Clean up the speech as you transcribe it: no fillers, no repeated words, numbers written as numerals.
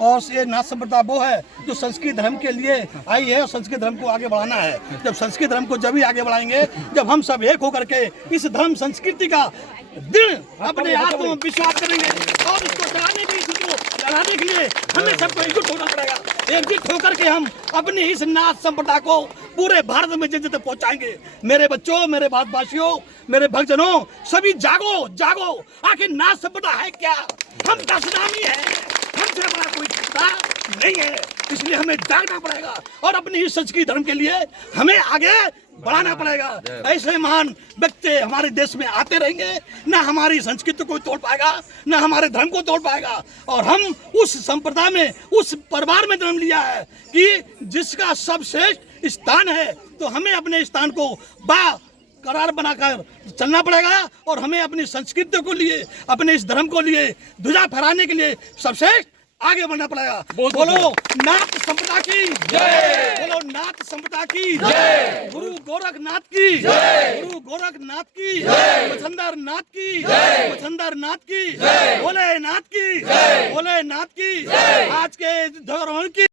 और ये नाथ संप्रदाय वो है जो संस्कृत धर्म के लिए आई है और संस्कृत धर्म को आगे बढ़ाना है। जब संस्कृत धर्म को जब ही आगे बढ़ाएंगे जब हम सब एक होकर के इस धर्म संस्कृति का दृढ़ अपने आत्मविश्वास करेंगे और इसको चलाने के लिए चलाने के लिए हमें सबको एकजुट होना पड़ेगा। एकजुट होकर के हम अपनी इस नाथ संप्रदाय को पूरे भारत में जन तक पहुंचाएंगे। मेरे बच्चों, मेरे भारतवासियों, मेरे भक्तजनों, सभी जागो जागो। आखिर नाथ संप्रदाय है क्या? हम दशनामी है, हमसे बड़ा कोई संप्रदाय नहीं है। इसलिए हमें जागना पड़ेगा और अपनी इस संस्कृत धर्म के लिए हमें आगे बढ़ाना पड़ेगा। ऐसे महान व्यक्ति हमारे देश में आते रहेंगे, ना हमारी संस्कृति को तोड़ पाएगा, ना हमारे धर्म को तोड़ पाएगा। और हम उस संप्रदाय में, उस परिवार में जन्म लिया है कि जिसका सबश्रेष्ठ स्थान है, तो हमें अपने स्थान को करार बनाकर चलना पड़ेगा और हमें अपनी संस्कृति को लिए, अपने इस धर्म को लिए ध्वजा फहराने के लिए सबश्रेष्ठ आगे बढ़ना पड़ेगा। बोलो नाथ संप्रदाय की जय, बोलो नाथ संप्रदाय की जय, गुरु गोरखनाथ की जय, गुरु गोरखनाथ की जय, वसंधर नाथ की जय, वसंधर नाथ की जय, भोलेनाथ की जय, भोलेनाथ की जय। आज के धर्म की